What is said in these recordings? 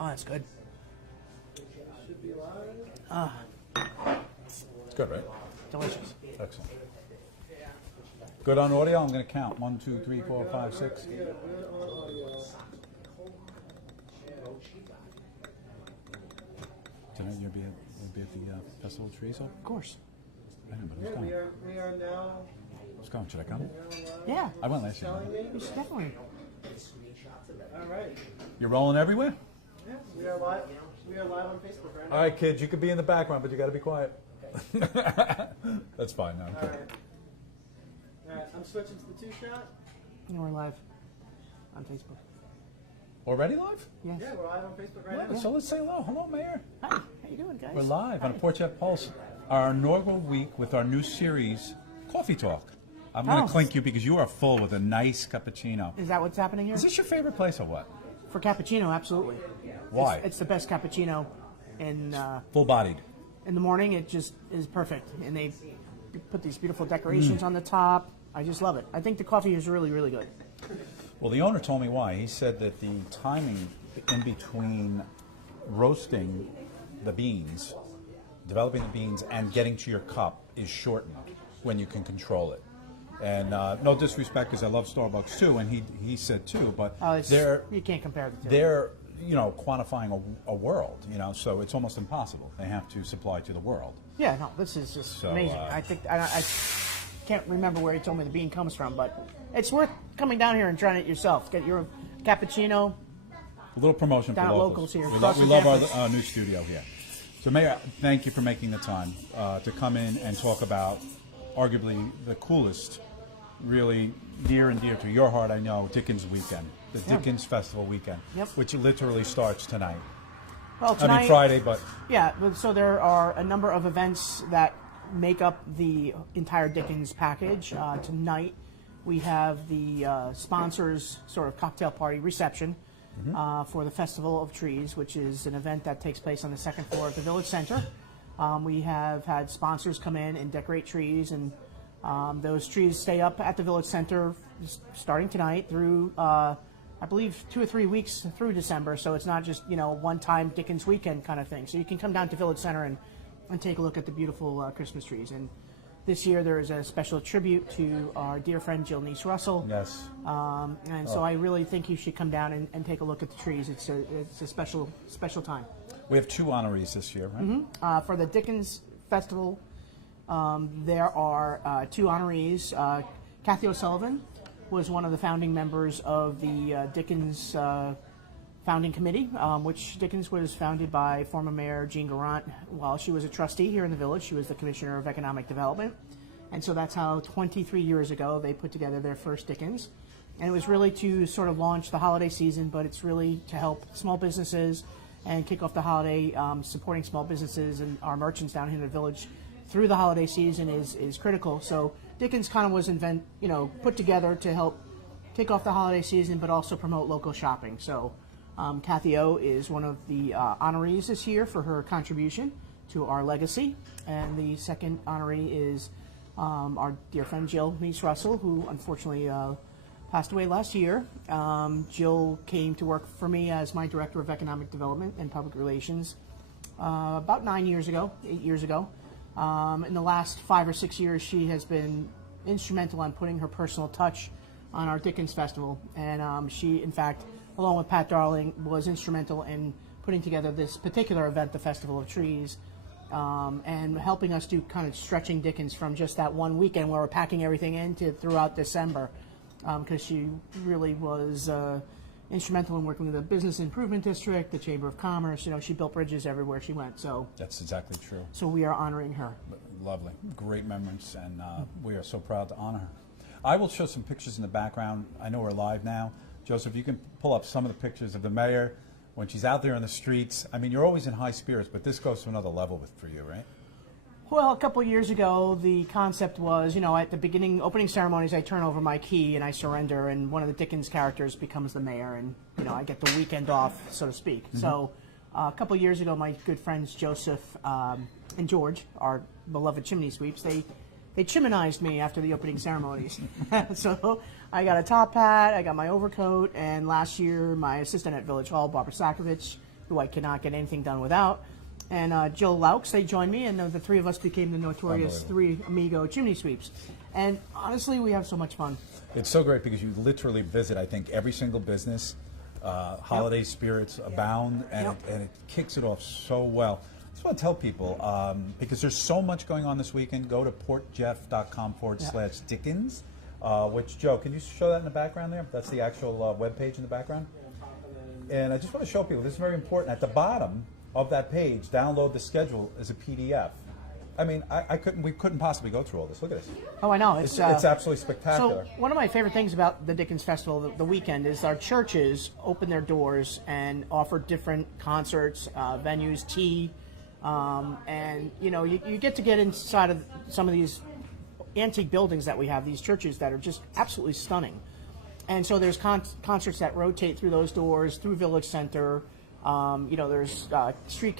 Oh, that's good. It's good, right? Delicious. Excellent. Good on audio? I'm going to count. 1, 2, 3, 4, 5, 6. Tonight you'll be at the Festival of Trees? Of course. I know, but who's going? We are now. Who's going? Should I come? Yeah. I went last year. You should definitely. All right. You're rolling everywhere? Yeah, we are live. We are live on Facebook right now. All right, kids, you could be in the background, but you got to be quiet. That's fine. No, I'm All kidding. right. All right. I'm switching to the 2-shot. Yeah, we're live on Facebook. Already live? Yes. Yeah, we're live on Facebook right Yeah, now. so let's say hello. Hello, Mayor. Hi. How you doing, guys? We're live on a Porch F Pulse, our inaugural week with our new series, Coffee Talk. I'm going to clink you because you are full with a nice cappuccino. Is that what's happening here? Is this your favorite place or what? For cappuccino, absolutely. Why? It's the best cappuccino in Full-bodied. in the morning. It just is perfect, and they put these beautiful decorations on the top. I just love it. I think the coffee is really, really good. Well, the owner told me why. He said that the timing in between roasting the beans, developing the beans, and getting to your cup is shortened when you can control it. And no disrespect, because I love Starbucks too, and he said too, but you can't compare the two. they're quantifying a world, so it's almost impossible. They have to supply to the world. Yeah, no, this is just So, amazing. I think I can't remember where he told me the bean comes from, but it's worth coming down here and trying it yourself. Get your cappuccino. A little promotion Down for at locals. Locals here. We love our new studio here. So, Mayor, thank you for making the time to come in and talk about arguably the coolest, really near and dear to your heart, I know, Dickens weekend, the Dickens Festival weekend, which literally starts tonight. Well, tonight, Friday, but... Yeah, so there are a number of events that make up the entire Dickens package. Tonight, we have the sponsors' sort of cocktail party reception for the Festival of Trees, which is an event that takes place on the second floor of the Village Center. We have had sponsors come in and decorate trees, and those trees stay up at the Village Center starting tonight through, I believe, 2 or 3 weeks through December. So it's not just, one-time Dickens weekend kind of thing. So you can come down to Village Center and take a look at the beautiful Christmas trees. And this year there is a special tribute to our dear friend Jill Niece Russell. Yes. So I really think you should come down and take a look at the trees. It's a special time. We have 2 honorees this year, right? For the Dickens Festival, there are 2 honorees. Kathy O'Sullivan was one of the founding members of the Dickens Founding Committee, which Dickens was founded by former Mayor Jean Garant while she was a trustee here in the village. She was the Commissioner of Economic Development. And so that's how 23 years ago they put together their first Dickens. And it was really to sort of launch the holiday season, but it's really to help small businesses and kick off the holiday. Supporting small businesses and our merchants down here in the village through the holiday season is critical. So Dickens kind of was put together to help kick off the holiday season, but also promote local shopping. So Kathy O is one of the honorees this year for her contribution to our legacy. And the second honoree is our dear friend Jill Niece Russell, who unfortunately passed away last year. Jill came to work for me as my Director of Economic Development and Public Relations about 8 years ago. In the last 5 or 6 years, she has been instrumental in putting her personal touch on our Dickens Festival. And she, in fact, along with Pat Darling, was instrumental in putting together this particular event, the Festival of Trees, and helping us do kind of stretching Dickens from just that one weekend where we're packing everything in to throughout December, because she really was instrumental in working with the Business Improvement District, the Chamber of Commerce. She built bridges everywhere she went. So that's exactly true. So we are honoring her. Lovely. Great memories, and we are so proud to honor her. I will show some pictures in the background. I know we're live now. Joseph, you can pull up some of the pictures of the mayor when she's out there in the streets. I mean, you're always in high spirits, but this goes to another level for you, right? Well, a couple of years ago, the concept was, at the opening ceremonies, I turn over my key and I surrender, and one of the Dickens characters becomes the mayor, and, I get the weekend off, so to speak. Mm-hmm. So a couple of years ago, my good friends Joseph and George, our beloved chimney sweeps, they chiminized me after the opening ceremonies. So I got a top hat, I got my overcoat, and last year my assistant at Village Hall, Barbara Sakovich, who I cannot get anything done without, and Jill Laux. They joined me, and the three of us became the notorious Three Amigo Chimney Sweeps. And honestly, we have so much fun. It's so great because you literally visit, I think, every single business. Holiday spirits abound, and it kicks it off so well. I just want to tell people, because there's so much going on this weekend, go to portjeff.com/Dickens, which, Joe, can you show that in the background there? That's the actual webpage in the background. And I just want to show people, this is very important. At the bottom of that page, download the schedule as a PDF. I mean, we couldn't possibly go through all this. Look at this. Oh, I know. It's absolutely spectacular. So one of my favorite things about the Dickens Festival, the weekend, is our churches open their doors and offer different concerts, venues, tea, and you get to get inside of some of these antique buildings that we have, these churches that are just absolutely stunning. And so there's concerts that rotate through those doors, through Village Center. There's street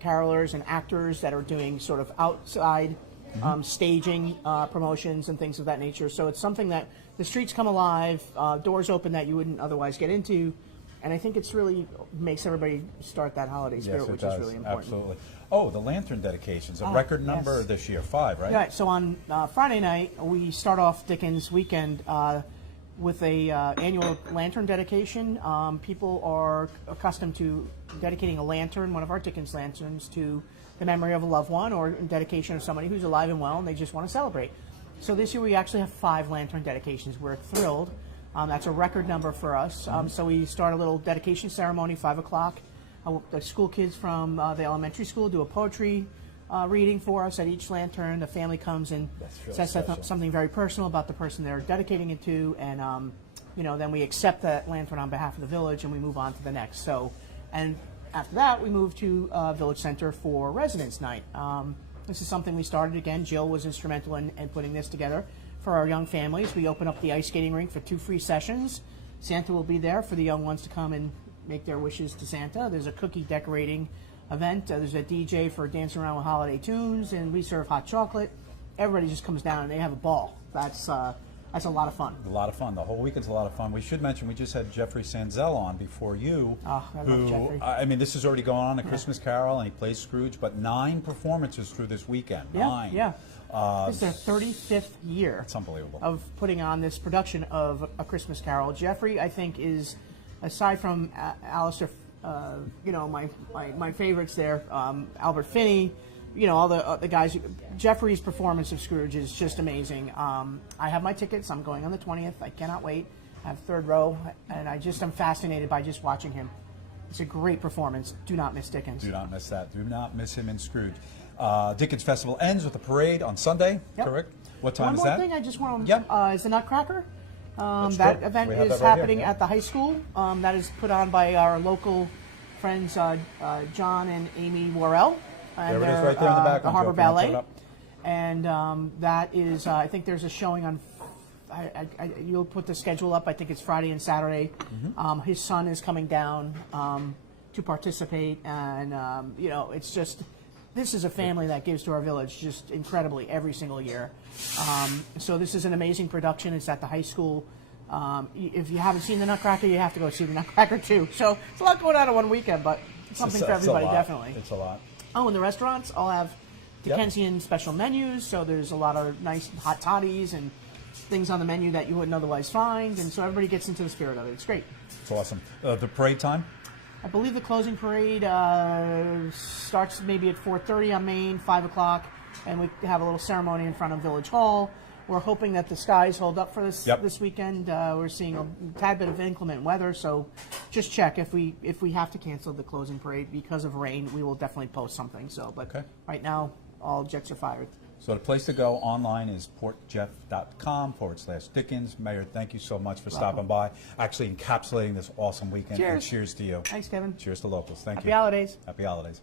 carolers and actors that are doing sort of outside staging promotions and things of that nature. So it's something that the streets come alive, doors open that you wouldn't otherwise get into, and I think it's really makes everybody start that holiday spirit, which is really important. Absolutely. Oh, the lantern dedications, a record number this year, 5, right? Right. So on Friday night, we start off Dickens weekend with a annual lantern dedication. People are accustomed to dedicating a lantern, one of our Dickens lanterns, to the memory of a loved one or in dedication of somebody who's alive and well and they just want to celebrate. So this year we actually have 5 lantern dedications. We're thrilled. That's a record number for us. So we start a little dedication ceremony, 5 o'clock. The school kids from the elementary school do a poetry reading for us at each lantern. The family comes and says something very personal about the person they're dedicating it to, and then we accept that lantern on behalf of the village and we move on to the next. So, and after that we move to Village Center for Residence Night. This is something we started again. Jill was instrumental in putting this together for our young families. We open up the ice skating rink for 2 free sessions. Santa will be there for the young ones to come and make their wishes to Santa. There's a cookie decorating event. There's a DJ for dancing around with holiday tunes, and we serve hot chocolate. Everybody just comes down and they have a ball. That's a lot of fun. A lot of fun. The whole weekend's a lot of fun. We should mention we just had Jeffrey Sanzel on before you. Oh, I love Jeffrey. I mean, this is already going on, A Christmas Carol, and he plays Scrooge, but 9 performances through this weekend. Yeah, 9. yeah. This is their 35th year. It's unbelievable. Of putting on this production of A Christmas Carol. Jeffrey, I think, is, aside from Alistair, my favorites there, Albert Finney, all the guys. Jeffrey's performance of Scrooge is just amazing. I have my tickets. I'm going on the 20th. I cannot wait. I have 3rd row, and I'm fascinated by just watching him. It's a great performance. Do not miss Dickens. Do not miss that. Do not miss him in Scrooge. Dickens Festival ends with a parade on Sunday, correct? What time is that? One more thing I just want to is the Nutcracker. That event is right happening here, at the high school. That is put on by our local friends, John and Amy Worrell. And there it is right there in the background. The Harbor Joe, can you Ballet. put it up? And that is, I think there's a showing on, you'll put the schedule up, I think it's Friday and Saturday. His son is coming down to participate, and, it's just, this is a family that gives to our village just incredibly every single year. So this is an amazing production. It's at the high school. If you haven't seen the Nutcracker, you have to go see the Nutcracker too. So it's a lot going on in one weekend, but something for everybody, definitely. It's a lot. Oh, and the restaurants all have Dickensian special menus, so there's a lot of nice hot toddies and things on the menu that you wouldn't otherwise find, and so everybody gets into the spirit of it. It's great. It's awesome. The parade time? I believe the closing parade starts maybe at 4:30 on Main, 5 o'clock, and we have a little ceremony in front of Village Hall. We're hoping that the skies hold up for this weekend. We're seeing a tad bit of inclement weather, so just check. If we have to cancel the closing parade because of rain, we will definitely post something. So, but right now, all jets are fired. So the place to go online is portjeff.com/Dickens. Mayor, thank you so much for stopping by, actually encapsulating this awesome weekend. Cheers. And cheers to you. Thanks, Kevin. Cheers to locals. Thank you. Happy holidays. Happy holidays.